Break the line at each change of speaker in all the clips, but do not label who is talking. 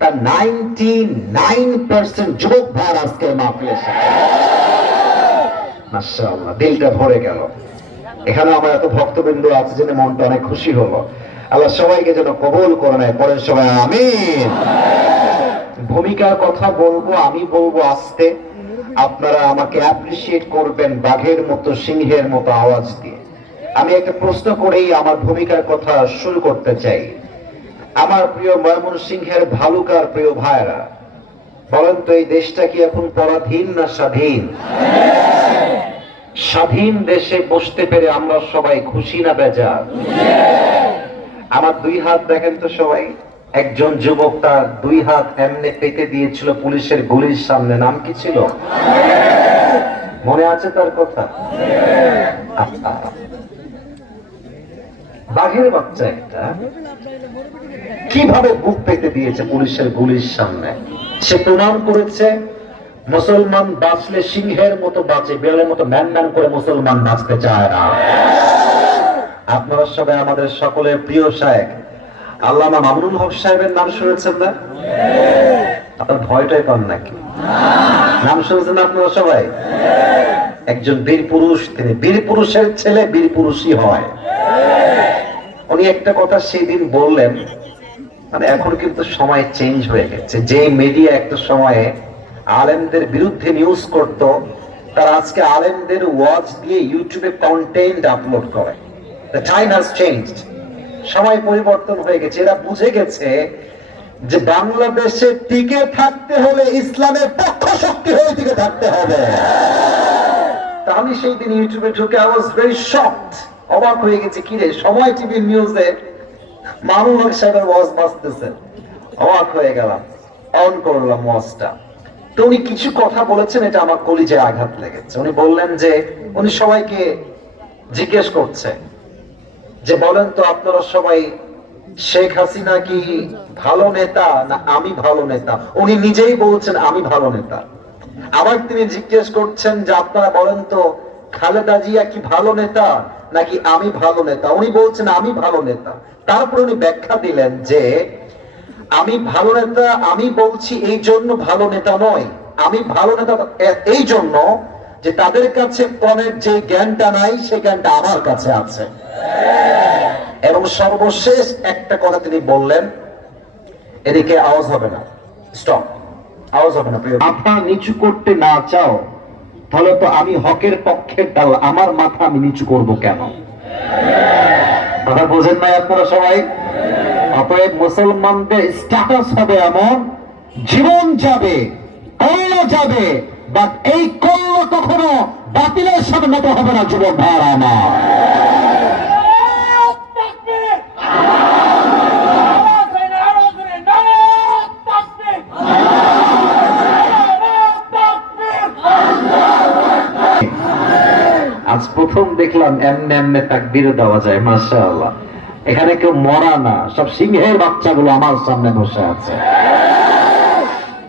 তার ninety nine percent যুবক ভাই আজকে মাহফিলে দিলটা ভরে গেল। এখানে আমার এত ভক্তবৃন্দ আছে জেনে মনটা অনেক খুশি হলো। আল্লাহ সবাইকে যেন কবুল করে নেয় পরের সবাই ভূমিকার কথা বলব, আমি বলব আস্তে। আপনারা আমাকে অ্যাপ্রিসিয়েট করবেন বাঘের মতো, সিংহের মতো আওয়াজ দিয়ে। আমি একটা প্রশ্ন করেই আমার ভূমিকার কথা শুরু করতে চাই। আমার প্রিয় ময়মনসিংহের ভালুকার প্রিয় ভাইরা বলেন তো এই দেশটা কি এখন পরাধীন না স্বাধীন? স্বাধীন দেশে বসতে পেরে আমরা সবাই খুশি না বেজার? আমার দুই হাত দেখেন তো সবাই, একজন যুবক তার দুই হাত এমনি পেতে দিয়েছিল পুলিশের গুলির সামনে, নাম কি ছিল? মনে আছে তার কথা। বাঘের বাচ্চা একটা। কীভাবে বুক পেতে দিয়েছে পুলিশের গুলির সামনে? সে প্রমাণ করেছে, মুসলমান বাঁচলে সিংহের মতো বাঁচে, বিড়ালের মতো ম্যান ম্যান করে মুসলমান বাঁচতে চায় না। আপনারা সবাই আমাদের সকলের প্রিয় সাহেব আল্লামা মামুনুল হক সাহেবের নাম শুনেছেন না? আপনার ভয়টাই পান নাকি? নাম শুনেছেন আপনারা সবাই? একজন বীর পুরুষ, তিনি বীর পুরুষের ছেলে, বীর পুরুষই হয়। উনি একটা কথা সেই দিন বললেন মানে এখন কিন্তু সময় চেঞ্জ হয়ে গেছে। যে মিডিয়া একটা সময়ে আলেমদের বিরুদ্ধে নিউজ করত, তারা আজকে আলেমদের ওয়াচ দিয়ে ইউটিউবে কন্টেন্ট আপলোড করে। দ্য টাইম হ্যাজ চেঞ্জড সময় পরিবর্তন হয়ে গেছে। এরা বুঝে গেছে যে বাংলাদেশে টিকে থাকতে হলে ইসলামের পক্ষ শক্তি হয়ে টিকে থাকতে হবে। আমি সেই দিন ইউটিউবে ঢুকে আই ওয়াজ ভেরি শকড অবাক হয়ে গেছে, কি রে, সময় টিভির নিউজে মামুন সাহেবের ওয়াজ বাজতেছে। অবাক হয়ে গেলাম অন করলাম ওয়াজটা তো উনি কিছু কথা বলেছেন, এটা আমার কলিজায় আঘাত লেগেছে। উনি বললেন যে, উনি সবাইকে জিজ্ঞেস করছে যে, বলেন তো আপনারা সবাই শেখ হাসিনা কি ভালো নেতা না আমি ভালো নেতা? উনি নিজেই বলছেন, আমি ভালো নেতা। আবার তিনি জিজ্ঞেস করছেন যে, আপনারা বলেন তো খালেদা জিয়া কি ভালো নেতা? নাকি আমি ভালো নেতা? উনি বলছেন, আমি ভালো নেতা। তারপর উনি ব্যাখ্যা দিলেন যে, আমি ভালো নেতা, আমি বলছি এই জন্য ভালো নেতা নয়। আমি ভালো নেতা এই জন্য যে তাদের কাছে পণের যে জ্ঞানটা নাই, সে জ্ঞানটা আমার কাছে আছে। এবং সর্বশেষ একটা কথা তিনি বললেন, এদিকে আওয়াজ হবে না। স্টপ। আওয়াজ হবে না, প্রিয়। মাথা নিচু করতে না চাও। তাহলে তো আমি হকের পক্ষের ডাল আমার মাথা আমি নিচু করব কেন? কথা বোঝেন নাই আপনারা সবাই? অতএব মুসলমানদের স্ট্যাটাস হবে এমন, জীবন যাবে কল্য যাবে বাট এই কল্য কখনো বাতিলের সাথে মতো হবে না, যুবক ভাইয়ারা আমার। প্রথম দেখলাম এমনে এমনে তাকবীর দেওয়া যায়, মাশাআল্লাহ। এখানে কেউ মরা না, সব সিংহের বাচ্চাগুলো আমার সামনে বসে আছে।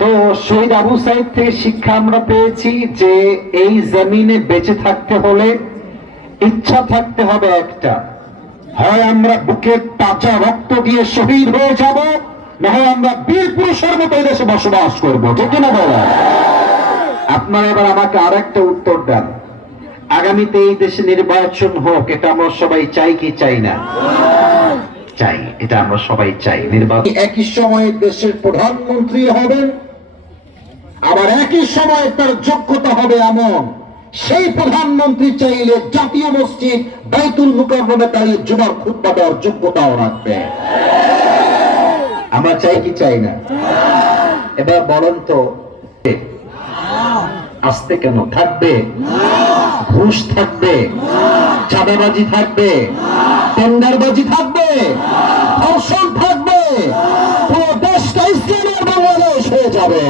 তো শহীদ আবু সাইদ থেকে শিক্ষা আমরা পেয়েছি যে এই জমিনে বেঁচে থাকতে হলে ইচ্ছা থাকতে হবে একটা। হয় আমরা বুকের তাজা রক্ত দিয়ে শহীদ হয়ে যাব, না হয় আমরা বীর পুরুষের মতো দেশে বসবাস করব, ঠিক কিনা বলা? আপনারা এবার আমাকে আরেকটা উত্তর দেন। আগামীতে এই দেশে নির্বাচন হোক, এটা আমরা সবাই চাই কি চাই না? চাই, এটা আমরা সবাই চাই, নির্বাচন। একই সময়ে দেশের প্রধানমন্ত্রী হবেন, আবার একই সময়ে তার যোগ্যতা হবে এমন। সেই প্রধানমন্ত্রী চাইলে জাতীয় মসজিদ বাইতুল মুকাররমে দাঁড়িয়ে জুমার খুতবা দেওয়ার যোগ্যতাও রাখবে। আমরা চাই কি চাই না? এবার বলেন তো আসতে কেন? থাকবে। ঘুষ থাকবে। চাঁদাবাজি থাকবে। টেন্ডারবাজি থাকবে। ধর্ষণ থাকবে। পুরো দেশটা ইসলামের বাংলাদেশ হয়ে যাবে।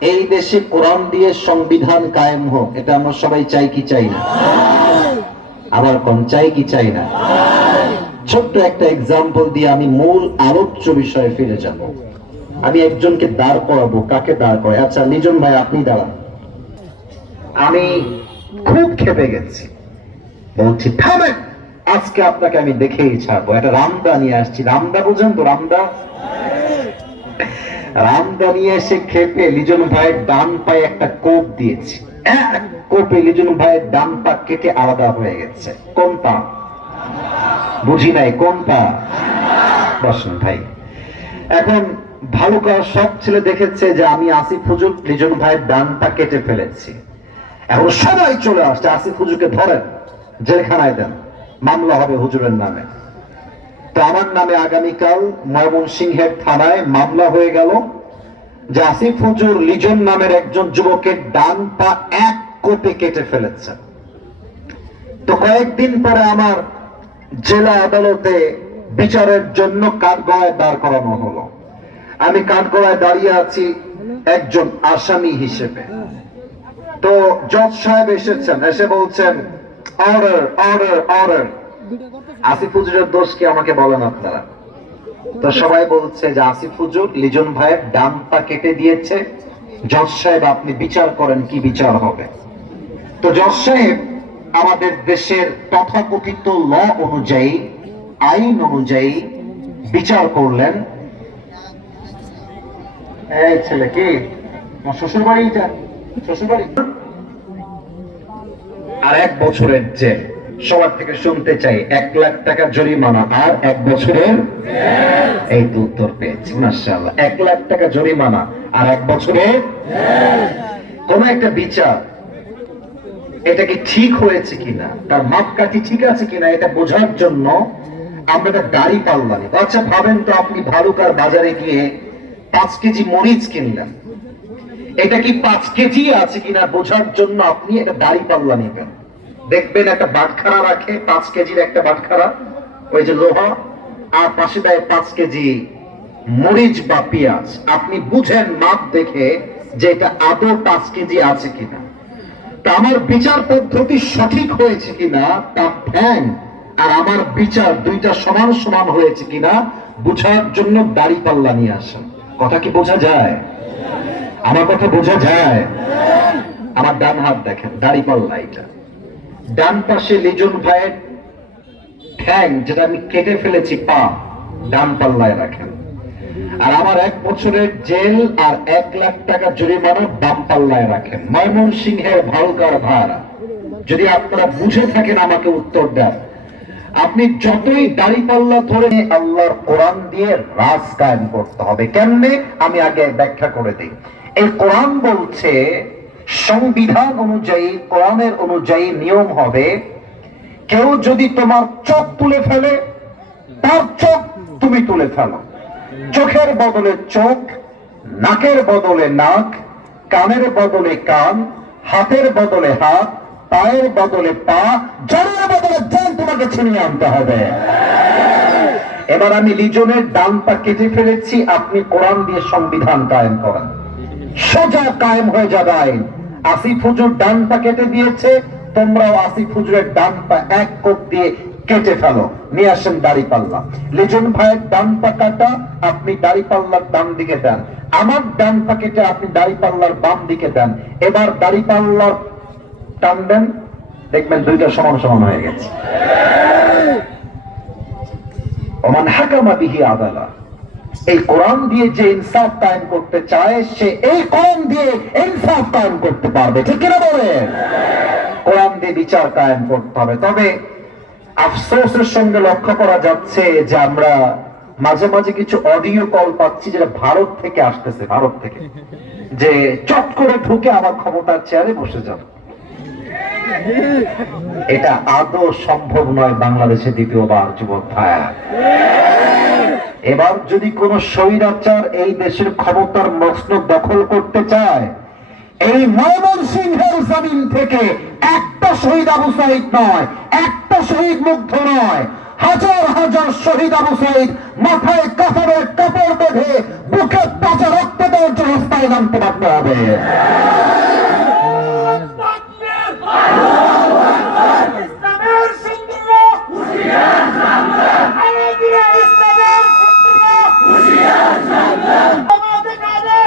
এই দেশে কোরআন দিয়ে সংবিধান কায়েম হোক, এটা আমরা সবাই চাই কি চাই না? আবার কম চাই কি চাই না? ছোট্ট একটা এক্সাম্পল দিয়ে আমি মূল আলোচ্য বিষয়ে ফিরে যাব। আমি একজনকে দাঁড় করাবো, কাকে দাঁড় করাই আচ্ছা নিজন ভাই, আপনি দাঁড়ান। আমি খুব খেপে গেছি। বলছি আজকে আপনাকে আমি দেখেই ছাড়বো। একটা রামদা নিয়ে আসছি। রামদা বুঝেন তো, রামদা? রামদানি এসে খেপে লিজন ভাইয়ের ডান পায়ে একটা কোপ দিয়েছি। কোপে লিজন ভাইয়ের ডান পা কেটে আলাদা হয়ে গেছে। কোন পা? বুঝি নাই, কোন পা? বসুন ভাই। এখন ভালো করার সব ছেলে দেখেছে যে আমি আসিফ হুজুর লিজন ভাইয়ের ডানটা কেটে ফেলেছি। এখন সবাই চলে আসছে, আসিফ হুজুরকে ধরেন, জেলখানায় দেন, মামলা হবে হুজুরের নামে। তো আমার নামে আগামীকাল ময়মনসিংহের থানায় মামলা হয়ে গেল যে আসিফ হুজুর লিজন নামের একজন যুবকের ডান পা এক কোপে কেটে ফেলেছে। তো কয়েকদিন পরে আমার জেলা আদালতে বিচারের জন্য কাঠগড়ায় দাঁড় করানো হলো। আমি কাঠগড়ায় দাঁড়িয়ে আছি একজন আসামি হিসেবে। তো জজ সাহেব এসেছেন, এসে বলছেন অর্ডার অর্ডার অর্ডার আসিফ হুজুরের দোষ কি আমাকে বলেন আপনারা? তো সবাই বলছে যে আসিফ হুজুর লিজন ভাইয়ের ডান পা কেটে দিয়েছে। জজ সাহেব, আপনি বিচার করেন কি বিচার হবে? তো জজ সাহেব, আমাদের দেশের তথাকথিত ল অনুযায়ী, আইন অনুযায়ী বিচার করলেন এই ছেলে কি? শ্বশুর বাড়িটা শ্বশুর বাড়ি আর এক বছরের জেল সবার থেকে শুনতে চাই এক লাখ টাকা জরিমানা আর এক বছরের এই তো উত্তর পেয়েছি মার্শাল্লাহ এক লাখ টাকা জরিমানা আর এক বছরের কোন একটা বিচার এটা কি ঠিক হয়েছে কিনা? তার মাপকাঠি ঠিক আছে কিনা এটা বোঝার জন্য আমরা একটা দাড়ি পাল্লা নিব আচ্ছা ভাবেন তো আপনি ভালুকার বাজারে গিয়ে পাঁচ কেজি মরিচ কিনলেন। এটা কি পাঁচ কেজি আছে কিনা বোঝার জন্য আপনি একটা দাড়ি পাল্লা নেবেন। দেখবেন একটা বাটখারা রাখে, পাঁচ কেজির একটা বাটখারা, ওই যে লোহা, আর পাশে দেয় পাঁচ কেজি মরিচ বা পেঁয়াজ। আপনি বুঝেন মাপ দেখে যে এটা আদৌ পাঁচ কেজি আছে কিনা। তা আমার বিচার পদ্ধতি সঠিক হয়েছে কিনা, তা ধ্যান আর আমার বিচার দুইটা সমান সমান হয়েছে কিনা, বোঝার জন্য দাড়ি পাল্লা নিয়ে আসেন। কথা কি বোঝা যায়? আমার কথা বোঝা যায়? আমার ডান হাত দেখেন, দাড়ি পাল্লা এটা। ডান পাশে লিজন ভাইয়ের ঠ্যাং, যেটা আমি কেটে ফেলেছি, পা, ডান পাল্লায় রাখেন। আর আমার এক বছরের জেল আর এক লাখ টাকা জরিমানা বাম পাল্লায় রাখেন। ময়মন সিংহের ভালকার ভাড়া। যদি আপনারা বুঝে থাকেন, আমাকে উত্তর দেন। আপনি যতই দাড়ি পাল্লা ধরে আল্লাহর কোরআন দিয়ে রাজ কায়েম করতে হবে। কেমনে? আমি আগে ব্যাখ্যা করে দিই। এই কোরআন বলছে, সংবিধান অনুযায়ী, কোরআনের অনুযায়ী নিয়ম হবে, কেউ যদি তোমার চোখ তুলে ফেলে, তার চোখ তুমি তুলে ফেলো। চোখের বদলে চোখ, নাকের বদলে নাক, কানের বদলে কান, হাতের বদলে হাত, পায়ের বদলে পা বদলে জান ছিনিয়ে আনতে হবে। এবার আমি লিজনের ডান পা কেটে ফেলেছি, আপনি কোরআন দিয়ে সংবিধান কায়েম করেন। সোজা কায়েম হয়ে যাবে আইন। আসিফ হুজুর ডান পা কেটে দিয়েছে, তোমরাও আসিফ হুজুরের ডান পা এক কোপ দিয়ে কেটে ফেলো। নিয়ে আসেন দাড়ি পাল্লা। লিজন ভাইয়ের ডান পা কাটা, আপনি দাড়ি পাল্লার ডান দিকে দেন। আমার ডান পা কেটে আপনি দাড়ি পাল্লার বাম দিকে দেন। এবার দাড়ি পাল্লার টান দেন। দেখবেন দুইটা সমান সমান হয়ে গেছে। ওমান হাকামা বিহি আদালা। এই কোরআন দিয়ে যে ইনসাফ কায়েম করতে চায়, সে এই কোরআন দিয়ে ইনসাফ কায়েম করতে পারবে। ঠিক কিনা বলে কোরআন দিয়ে বিচার কায়েম করতে হবে। তবে আফসোসের সঙ্গে লক্ষ্য করা যাচ্ছে যে আমরা মাঝে মাঝে কিছু অডিও কল পাচ্ছি যেটা ভারত থেকে আসতেছে, ভারত থেকে। যে চট করে ঢুকে আমার ক্ষমতার চেয়ারে বসে যাবে। এটা আদৌ সম্ভব নয় বাংলাদেশে দ্বিতীয়বার যুবক ভাইয়া এবার যদি কোন স্বৈরাচার এই দেশের ক্ষমতার মসন দখল করতে চায়, এই ময়মন সিংহের জমিন থেকে একটা শহীদ আবু সাইদ নয়, একটা শহীদ মুগ্ধ নয়, হাজার হাজার শহীদ আবু সাইদ মাথায় কাপড়ের কাপড় বেঁধে, বুকে তাজা রক্ত দেওয়ার জন্য রাস্তায় নামতে বাধ্য হবে
ইসলামের সুন্দর আমাদের ইসলামের সুন্দর আমাদের কাজে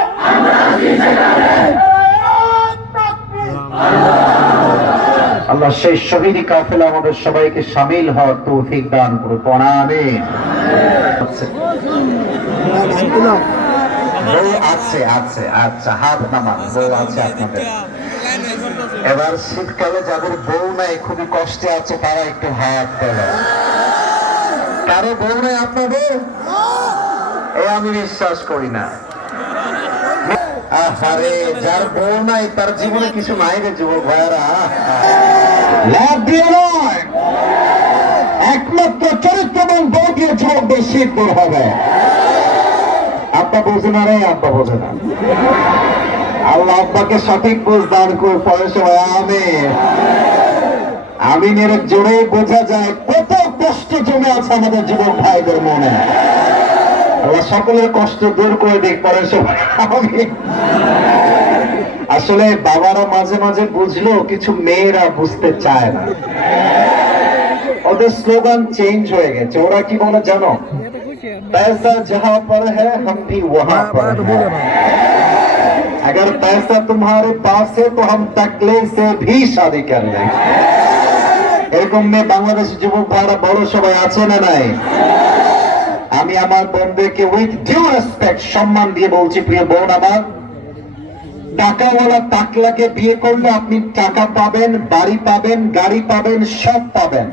আল্লাহ সেই শহীদি কাফেলা আমাদের সবাইকে সামিল হওয়ার তৌফিক দান করুক। বউ আছে আছে আচ্ছা হাত নামান। বউ আছে আপনাদের। এবার শীতকালে যাদের বউ নাই খুবই কষ্টে আছে তারা একটু হাত কারও বউ নাই আপনাদের? এ আমি বিশ্বাস করি না। আরে যার বউ নাই তার জীবনে কিছু নাই রে যুবক ভাইয়ারা। লাভ দিয়ে নয়। একমাত্র দিয়ে দূর হবে। আব্বা বোঝে না রে, আব্বা বোঝে না। আল্লাহ আব্বাকে সঠিক বুঝ দান করে আমি আমিনের জোরে বোঝা যায় কত কষ্ট জমে আছে আমাদের যুবক ভাইদের মনে। আল্লাহ সকলের কষ্ট দূর করে দিক পরে সময় আমি আসলে বাবারা মাঝে মাঝে বুঝলো কিছু মেয়েরা বুঝতে চায় না ওদের স্লোগান চেঞ্জ হয়ে গেছে ওরা কি বলে জানো पैसा जहां पर है हम भी वहां पर हैं अगर पैसा तुम्हारे पास है तो हम तकले से भी शादी कर लेंगे এরকম মেয়ে বাংলাদেশের যুবক ভাইরা বড় সবাই আছে না নাই আমি আমার বোনদেরকে উইথ ডিউ রেসপেক্ট সম্মান দিয়ে বলছি, প্রিয় বোন আমার। টাকাওয়ালা টাকলাকে বিয়ে করলে আপনি টাকা পাবেন, বাড়ি পাবেন, গাড়ি পাবেন, সব পাবেন।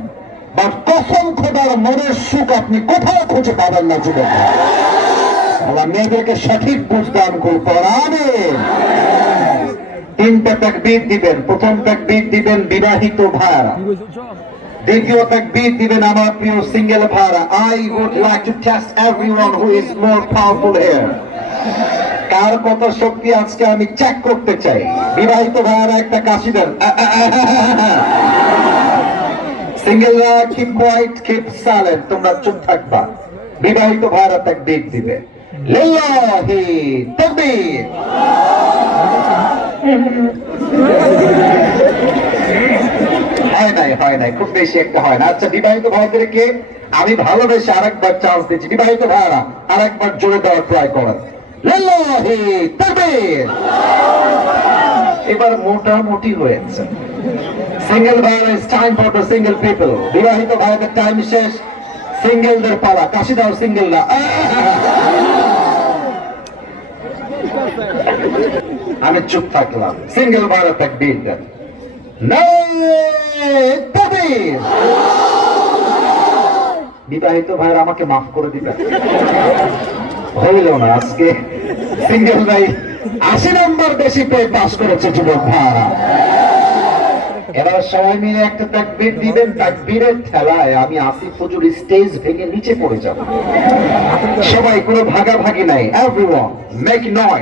বাট কসম খোদার মনের সুখ আপনি কোথাও খুঁজে পাবেন না ভাই। আল্লাহ মেয়েদেরকে সঠিক বুঝদান করে পড়াবে তিনটা তাকবীর দিবেন, প্রথম তাকবীর দিবেন বিবাহিত ভাইরা দ্বিতীয় তাকবীর দিবেন আমার প্রিয় সিঙ্গেল ভাড়া I would like to test everyone who is more powerful here কার কত শক্তি আজকে আমি চেক করতে চাই? বিবাহিত ভাইয়ারা, একটা কাশি দেন। সিঙ্গেলরা কিপ হোয়াইট কিপ সাইলেন্ট তোমরা চুপ থাকবা। বিবাহিত ভাইয়ারা তাকবীর দিবে। লিল্লাহি তাকবীর। হয় নাই হয় নাই, খুব বেশি একটা হয় না। আচ্ছা বিবাহিত ভাইদেরকে আমি ভালোবেসে আরেকবার চান্স দিচ্ছি। বিবাহিত ভাইরা, আরেকবার জোরে দেওয়ার ট্রাই করেন। এবার মোটামুটি হয়েছে। সিঙ্গেল ভাইরা time for the single people বিবাহিত ভাইদের টাইম শেষ। সিঙ্গেলদের পালা। কাশি দাও আমি চুপ থাকলাম। সিঙ্গেল ভাইরা তাকবীর দেন। তাকবীর বিবাহিত ভাইরা আমাকে মাফ করে হইল না আজকে। সিঙ্গেল ভাই, আশি নম্বর বেশি পেয়ে করেছে যুবক এবার সবাই মিলে একটা তাকবীর দিবেন। তাকবীরের ঠেলায় আমি আসিফ ফজুর স্টেজ ভেঙে নিচে পড়ে যাব। সবাই কোনো ভাগাভাগি নাই। এভরিওয়ান মেক নয়